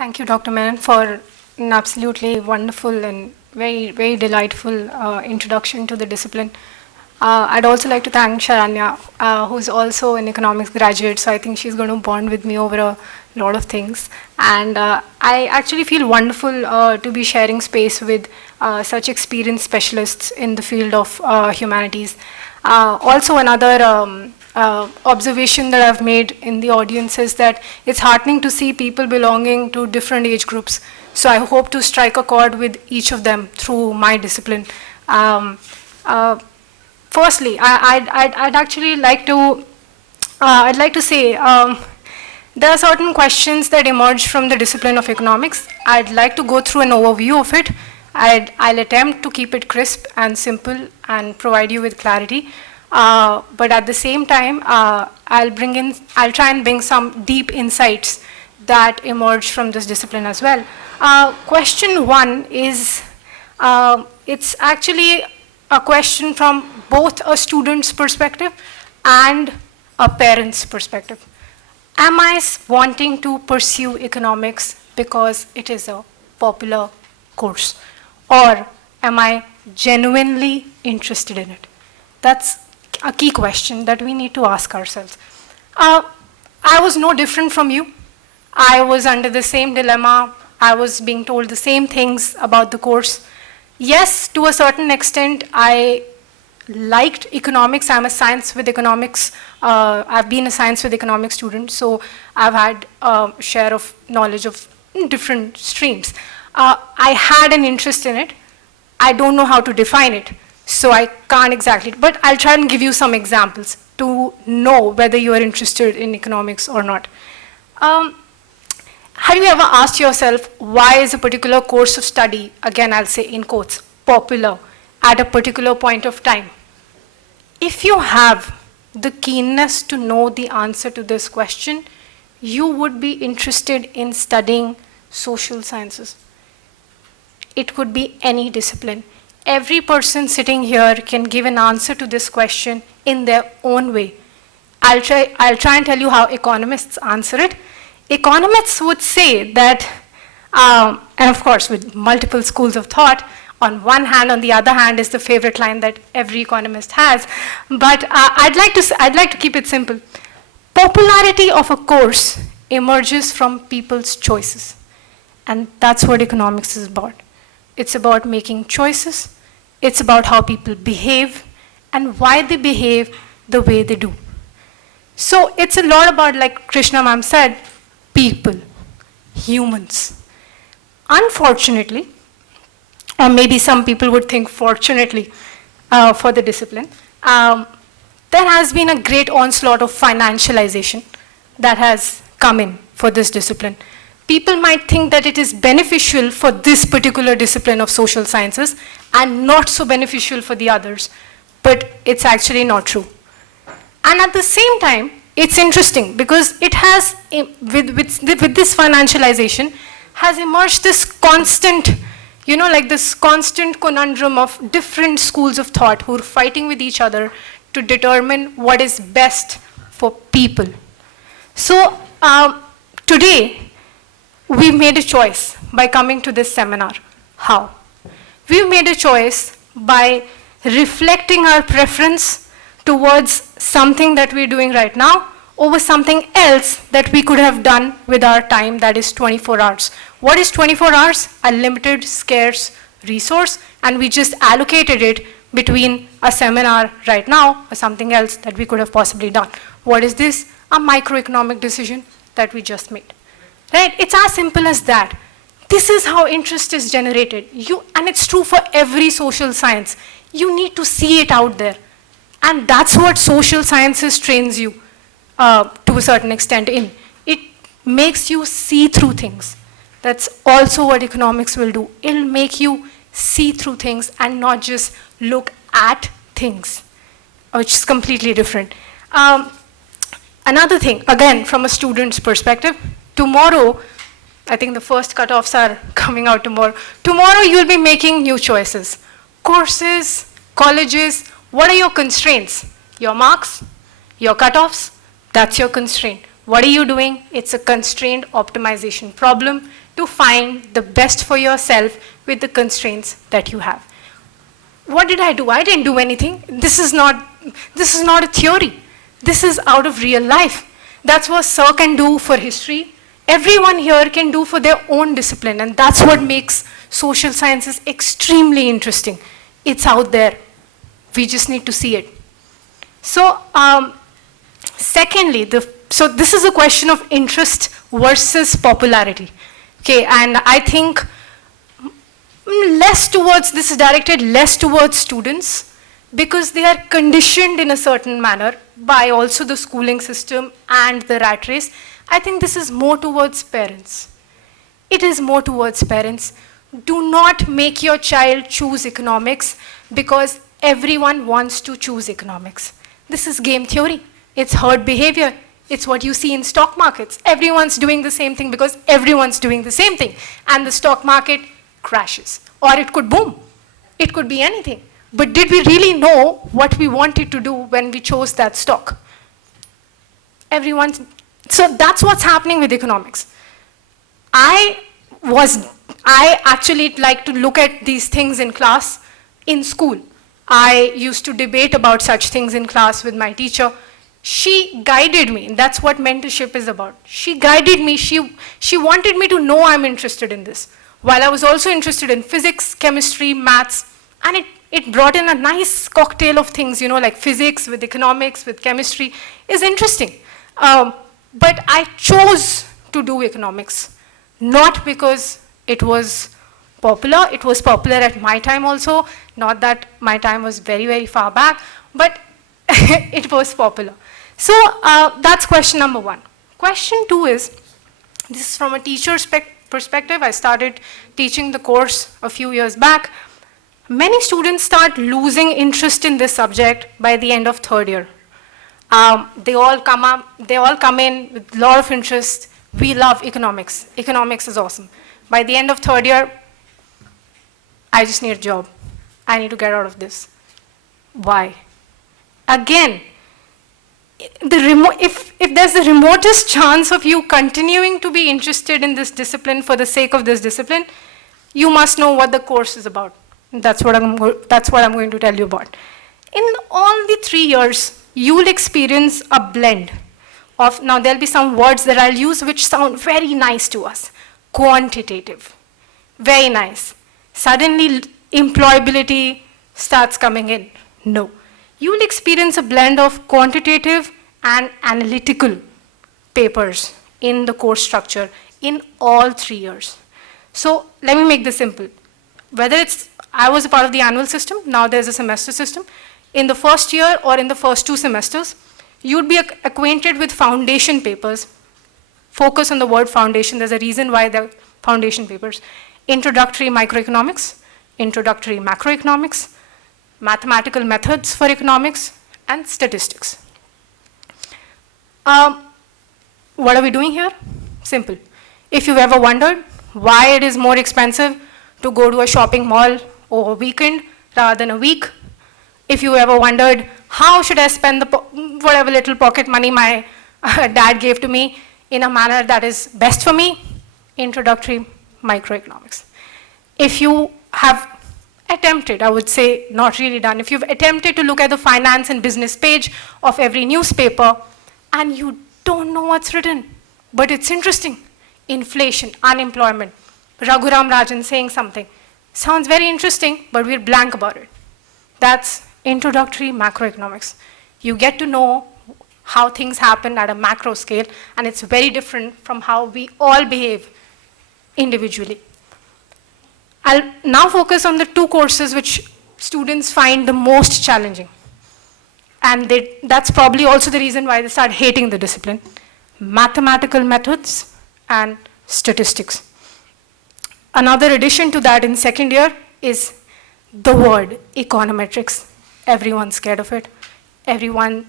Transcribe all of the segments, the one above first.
Thank you, Dr. Menon, for an absolutely wonderful and very, very delightful introduction to the discipline. I'd also like to thank Sharanya, who's also an economics graduate, so I think she's going to bond with me over a lot of things. And I actually feel wonderful to be sharing space with such experienced specialists in the field of humanities. Also, another observation that I've made in the audience is that it's heartening to see people belonging to different age groups. So I hope to strike a chord with each of them through my discipline. Firstly, I'd actually like to, say there are certain questions that emerge from the discipline of economics. I'd like to go through an overview of it. I'll attempt to keep it crisp and simple and provide you with clarity. But at the same time, I'll try and bring some deep insights that emerge from this discipline as well. Question one is, it's actually a question from both a student's perspective and a parent's perspective. Am I wanting to pursue economics because it is a popular course? Or am I genuinely interested in it? That's a key question that we need to ask ourselves. I was no different from you. I was under the same dilemma. I was being told the same things about the course. Yes, to a certain extent, I liked economics. I'm a science with economics. I've been a science with economics student, so I've had a share of knowledge of different streams. I had an interest in it. I don't know how to define it, so I can't exactly, but I'll try and give you some examples to know whether you are interested in economics or not. Have you ever asked yourself, why is a particular course of study, again I'll say in quotes, popular at a particular point of time? If you have the keenness to know the answer to this question, you would be interested in studying social sciences. It could be any discipline. Every person sitting here can give an answer to this question in their own way. I'll try and tell you how economists answer it. Economists would say that, and of course with multiple schools of thought, on one hand, on the other hand is the favorite line that every economist has, but I'd like to keep it simple. Popularity of a course emerges from people's choices, and that's what economics is about. It's about making choices, it's about how people behave, and why they behave the way they do. So it's a lot about, like Krishna ma'am said, people, humans. Unfortunately, or maybe some people would think fortunately for the discipline, there has been a great onslaught of financialization that has come in for this discipline. People might think that it is beneficial for this particular discipline of social sciences and not so beneficial for the others, but it's actually not true. And at the same time, it's interesting because it has, with this financialization, has emerged this constant, this constant conundrum of different schools of thought who are fighting with each other to determine what is best for people. So today, we made a choice by coming to this seminar. How? We made a choice by reflecting our preference towards something that we're doing right now over something else that we could have done with our time, that is 24 hours. What is 24 hours? A limited, scarce resource, and we just allocated it between a seminar right now or something else that we could have possibly done. What is this? A microeconomic decision that we just made. Right? It's as simple as that. This is how interest is generated. And it's true for every social science. You need to see it out there. And that's what social sciences trains you to a certain extent in. It makes you see through things. That's also what economics will do. It'll make you see through things and not just look at things, which is completely different. Another thing, again, from a student's perspective, tomorrow, I think the first cutoffs are coming out tomorrow. Tomorrow you'll be making new choices. Courses, colleges, what are your constraints? Your marks, your cutoffs, that's your constraint. What are you doing? It's a constraint optimization problem to find the best for yourself with the constraints that you have. What did I do? I didn't do anything. This is not a theory. This is out of real life. That's what Sir can do for history. Everyone here can do for their own discipline, and that's what makes social sciences extremely interesting. It's out there. We just need to see it. So, secondly, so this is a question of interest versus popularity. Okay, and I think this is directed less towards students because they are conditioned in a certain manner by also the schooling system and the rat race. I think this is more towards parents. It is more towards parents. Do not make your child choose economics because everyone wants to choose economics. This is game theory. It's herd behavior. It's what you see in stock markets. Everyone's doing the same thing because everyone's doing the same thing. And the stock market crashes. Or it could boom. It could be anything. But did we really know what we wanted to do when we chose that stock? So that's what's happening with economics. I actually like to look at these things in class, in school. I used to debate about such things in class with my teacher. She guided me. That's what mentorship is about. She guided me. She wanted me to know I'm interested in this. While I was also interested in physics, chemistry, maths, and it brought in a nice cocktail of things, like physics with economics, with chemistry, is interesting. But I chose to do economics, not because it was popular. It was popular at my time also. Not that my time was very, very far back, but it was popular. So that's question number one. Question two is, this is from a teacher's perspective. I started teaching the course a few years back. Many students start losing interest in this subject by the end of third year. They all come in with a lot of interest. We love economics. Economics is awesome. By the end of third year, I just need a job. I need to get out of this. Why? Again, if there's the remotest chance of you continuing to be interested in this discipline for the sake of this discipline, you must know what the course is about. That's what I'm going to tell you about. In all the 3 years, you will experience a blend of, now there'll be some words that I'll use which sound very nice to us. Quantitative, very nice. Suddenly, employability starts coming in. No. You will experience a blend of quantitative and analytical papers in the course structure in all 3 years. So let me make this simple. I was a part of the annual system, now there's a semester system. In the first year or in the first 2 semesters, you'd be acquainted with foundation papers. Focus on the word foundation, there's a reason why they're foundation papers. Introductory microeconomics, introductory macroeconomics, mathematical methods for economics, and statistics. What are we doing here? Simple. If you've ever wondered why it is more expensive to go to a shopping mall over a weekend rather than a week, if you ever wondered how should I spend whatever little pocket money my dad gave to me in a manner that is best for me, introductory microeconomics. If you have attempted, I would say not really done, if you've attempted to look at the finance and business page of every newspaper and you don't know what's written, but it's interesting, inflation, unemployment, Raghuram Rajan saying something, sounds very interesting, but we're blank about it. That's introductory macroeconomics. You get to know how things happen at a macro scale, and it's very different from how we all behave individually. I'll now focus on the 2 courses which students find the most challenging. And that's probably also the reason why they start hating the discipline. Mathematical methods and statistics. Another addition to that in second year is the word econometrics. Everyone's scared of it. I'm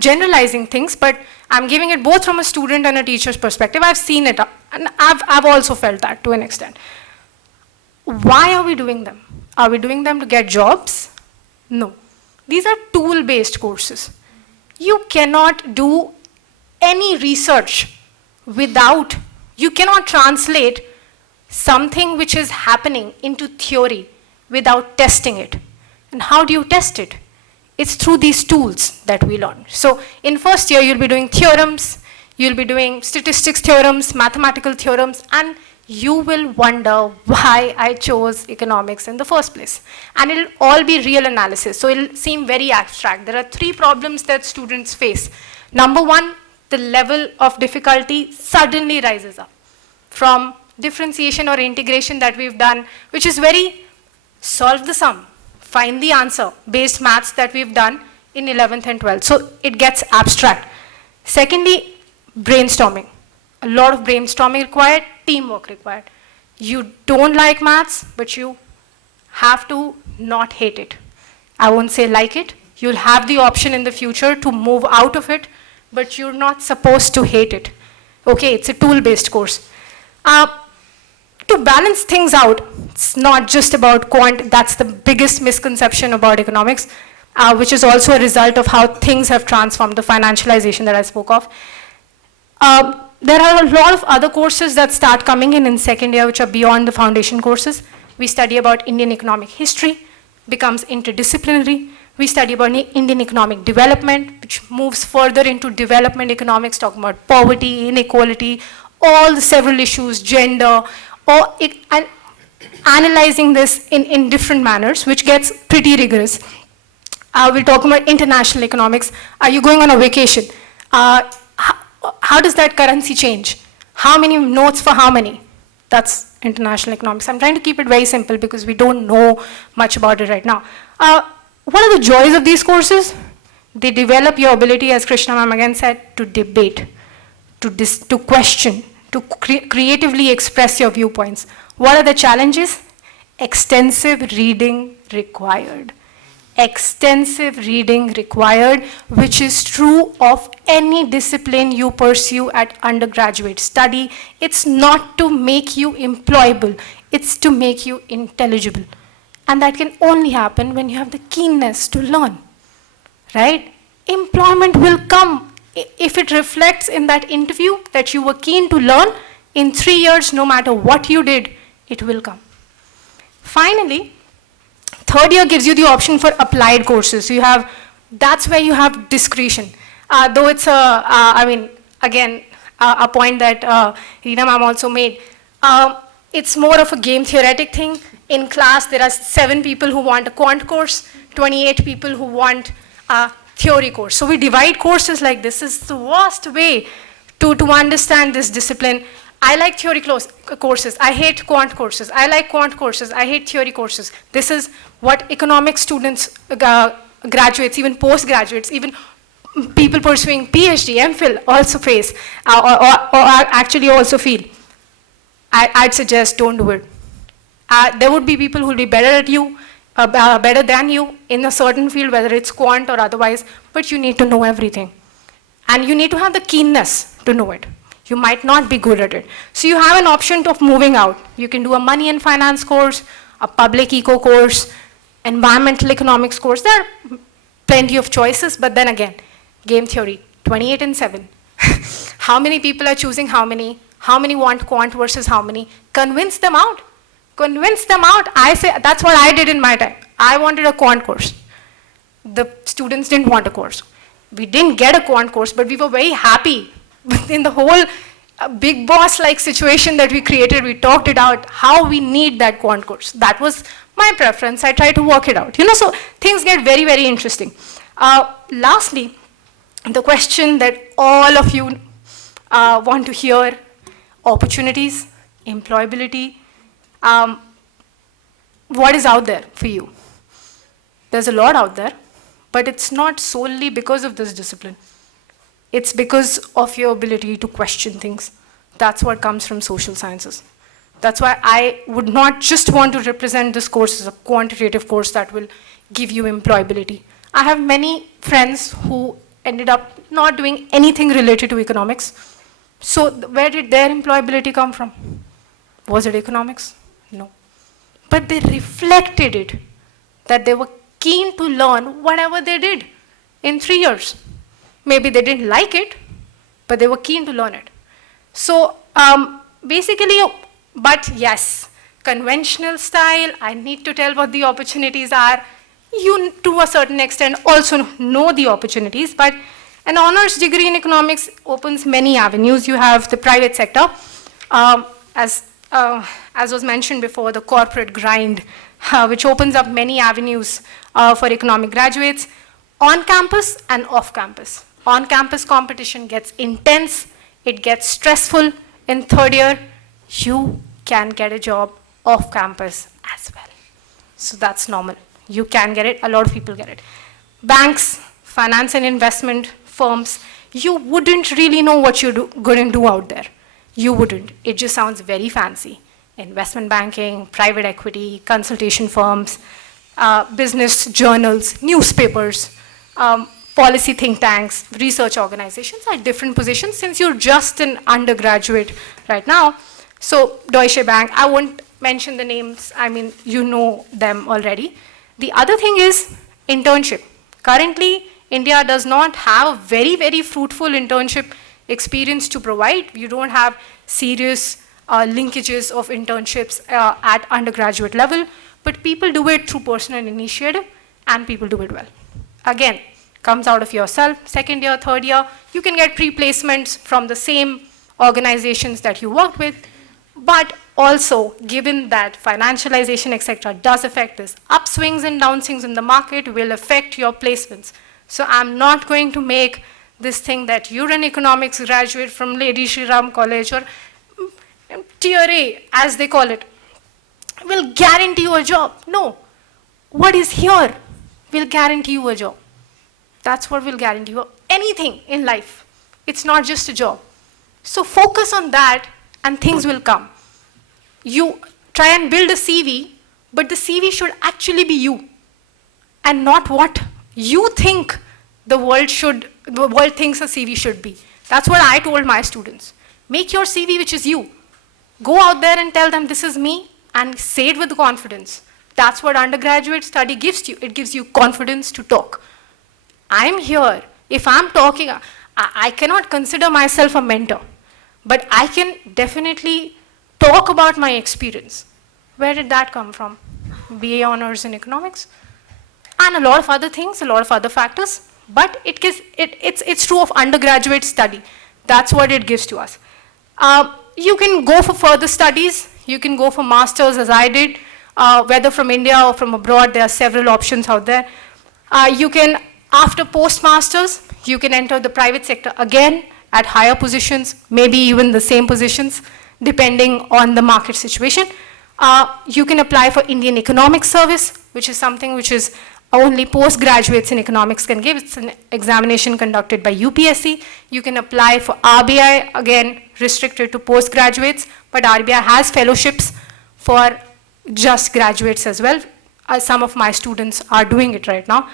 generalizing things, but I'm giving it both from a student and a teacher's perspective. I've seen it, and I've also felt that to an extent. Why are we doing them? Are we doing them to get jobs? No. These are tool-based courses. You cannot do any research without, you cannot translate something which is happening into theory without testing it. And how do you test it? It's through these tools that we learn. So in first year, you'll be doing theorems, you'll be doing statistics theorems, mathematical theorems, and you will wonder why I chose economics in the first place. And it'll all be real analysis, so it'll seem very abstract. There are 3 problems that students face. Number 1, the level of difficulty suddenly rises up from differentiation or integration that we've done, which is very solve the sum, find the answer based maths that we've done in 11th and 12th. So it gets abstract. Secondly, brainstorming. A lot of brainstorming required, teamwork required. You don't like maths, but you have to not hate it. I won't say like it. You'll have the option in the future to move out of it, but you're not supposed to hate it. Okay, it's a tool-based course. To balance things out, it's not just about quant. That's the biggest misconception about economics, which is also a result of how things have transformed, the financialization that I spoke of. There are a lot of other courses that start coming in second year, which are beyond the foundation courses. We study about Indian economic history, becomes interdisciplinary. We study about Indian economic development, which moves further into development economics, talking about poverty, inequality, all the several issues, gender, and analyzing this in different manners, which gets pretty rigorous. We'll talk about international economics. Are you going on a vacation? How does that currency change? How many notes for how many? That's international economics. I'm trying to keep it very simple because we don't know much about it right now. What are the joys of these courses? They develop your ability, as Krishna ma'am again said, to debate, to question, to creatively express your viewpoints. What are the challenges? Extensive reading required. Extensive reading required, which is true of any discipline you pursue at undergraduate study. It's not to make you employable, it's to make you intelligible. And that can only happen when you have the keenness to learn, right? Employment will come if it reflects in that interview that you were keen to learn. In 3 years, no matter what you did, it will come. Finally, third year gives you the option for applied courses. So that's where you have discretion. Though it's a point that Reena ma'am also made. It's more of a game theoretic thing. In class, there are 7 people who want a quant course, 28 people who want a theory course. So we divide courses like this. This is the worst way to understand this discipline. I like theory courses. I hate quant courses. I like quant courses. I hate theory courses. This is what economics students, graduates, even postgraduates, even people pursuing PhD, MPhil also face, or actually also feel. I'd suggest don't do it. There would be people who will be better than you in a certain field, whether it's quant or otherwise, but you need to know everything. And you need to have the keenness to know it. You might not be good at it. So you have an option of moving out. You can do a money and finance course, a public eco course, environmental economics course. There are plenty of choices, but then again, game theory, 28 and 7. How many people are choosing how many? How many want quant versus how many? Convince them out. Convince them out. I say, that's what I did in my time. I wanted a quant course. The students didn't want a course. We didn't get a quant course, but we were very happy. In the whole big boss-like situation that we created, we talked it out, how we need that quant course. That was my preference. I tried to work it out. So things get very, very interesting. Lastly, the question that all of you want to hear, opportunities, employability, what is out there for you? There's a lot out there, but it's not solely because of this discipline. It's because of your ability to question things. That's what comes from social sciences. That's why I would not just want to represent this course as a quantitative course that will give you employability. I have many friends who ended up not doing anything related to economics. So where did their employability come from? Was it economics? No. But they reflected it, that they were keen to learn whatever they did in 3 years. Maybe they didn't like it, but they were keen to learn it. So basically, but yes, conventional style, I need to tell what the opportunities are. You, to a certain extent, also know the opportunities, but an honors degree in economics opens many avenues. You have the private sector, as was mentioned before, the corporate grind, which opens up many avenues for economic graduates, on campus and off campus. On campus competition gets intense, it gets stressful. In third year, you can get a job off campus as well. So that's normal. You can get it, a lot of people get it. Banks, finance and investment firms, you wouldn't really know what you're going to do out there. You wouldn't. It just sounds very fancy. Investment banking, private equity, consultation firms, business journals, newspapers, policy think tanks, research organizations are different positions since you're just an undergraduate right now. So Deutsche Bank, I won't mention the names, I mean, you know them already. The other thing is internship. Currently, India does not have a very, very fruitful internship experience to provide. You don't have serious linkages of internships at undergraduate level, but people do it through personal initiative and people do it well. Again, comes out of yourself, second year, third year, you can get pre-placements from the same organizations that you worked with, but also, given that financialization, etc., does affect this, upswings and downswings in the market will affect your placements. So I'm not going to make this thing that you're an economics graduate from Lady Shri Ram College or Tier A, as they call it, will guarantee you a job. No. What is here will guarantee you a job. That's what will guarantee you anything in life. It's not just a job. So focus on that and things will come. You try and build a CV, but the CV should actually be you and not what you think the world thinks a CV should be. That's what I told my students. Make your CV which is you. Go out there and tell them this is me and say it with confidence. That's what undergraduate study gives you. It gives you confidence to talk. I'm here. If I'm talking, I cannot consider myself a mentor, but I can definitely talk about my experience. Where did that come from? BA honors in economics and a lot of other things, a lot of other factors, but it's true of undergraduate study. That's what it gives to us. You can go for further studies. You can go for masters as I did, whether from India or from abroad. There are several options out there. You can, after postmasters, you can enter the private sector again at higher positions, maybe even the same positions, depending on the market situation. You can apply for Indian Economic Service, which is something which is only postgraduates in economics can give. It's an examination conducted by UPSC. You can apply for RBI, again, restricted to postgraduates, but RBI has fellowships for just graduates as well. Some of my students are doing it right now.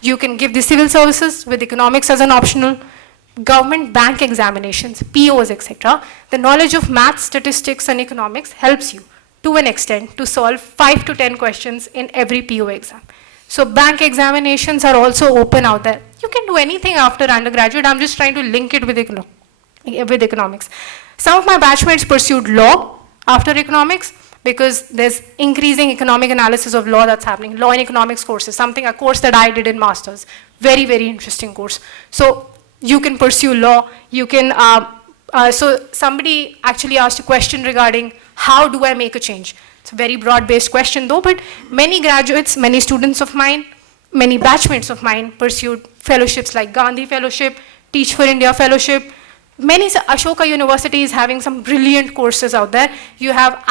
You can give the civil services with economics as an optional, government bank examinations, POs, etc. The knowledge of math, statistics, and economics helps you to an extent to solve 5 to 10 questions in every PO exam. So bank examinations are also open out there. You can do anything after undergraduate. I'm just trying to link it with economics. Some of my batchmates pursued law after economics because there's increasing economic analysis of law that's happening. Law and economics courses, a course that I did in masters. Very, very interesting course. So you can pursue law. You can, so somebody actually asked a question regarding how do I make a change? It's a very broad-based question though, but many graduates, many students of mine, many batchmates of mine pursued fellowships like Gandhi Fellowship, Teach for India Fellowship. Many Ashoka University is having some brilliant courses out there. You have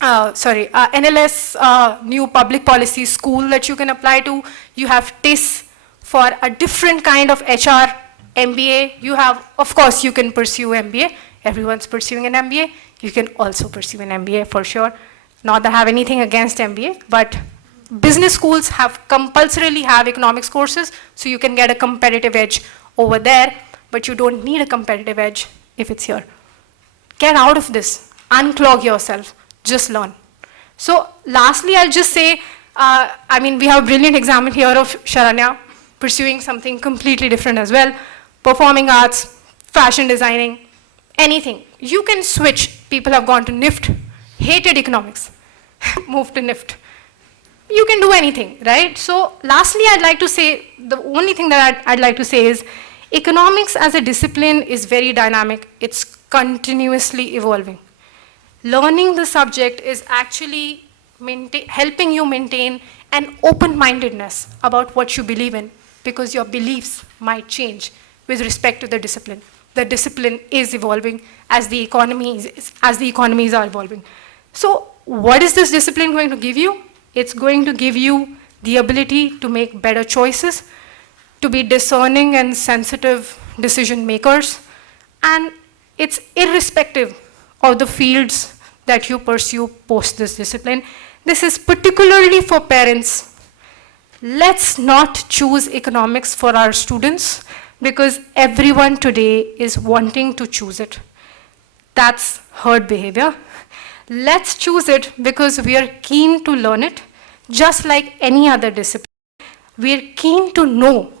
NLS New Public Policy School that you can apply to. You have TIS for a different kind of HR, MBA. You have, of course, you can pursue MBA. Everyone's pursuing an MBA. You can also pursue an MBA for sure. Not that I have anything against MBA, but business schools have compulsorily have economics courses, so you can get a competitive edge over there, but you don't need a competitive edge if it's here. Get out of this, unclog yourself, just learn. So lastly, I'll just say, we have a brilliant example here of Sharanya pursuing something completely different as well. performing arts, fashion designing, anything. You can switch. People have gone to NIFT, hated economics, moved to NIFT. You can do anything, right? So lastly, I'd like to say, the only thing that I'd like to say is, economics as a discipline is very dynamic. It's continuously evolving. Learning the subject is actually helping you maintain an open-mindedness about what you believe in, because your beliefs might change with respect to the discipline. The discipline is evolving as the economies are evolving. So what is this discipline going to give you? It's going to give you the ability to make better choices, to be discerning and sensitive decision makers, and it's irrespective of the fields that you pursue post this discipline. This is particularly for parents. Let's not choose economics for our students, because everyone today is wanting to choose it. That's herd behavior. Let's choose it because we are keen to learn it, just like any other discipline. We are keen to know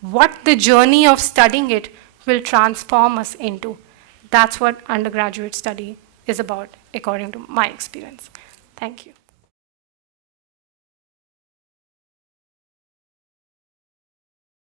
what the journey of studying it will transform us into. That's what undergraduate study is about, according to my experience. Thank you.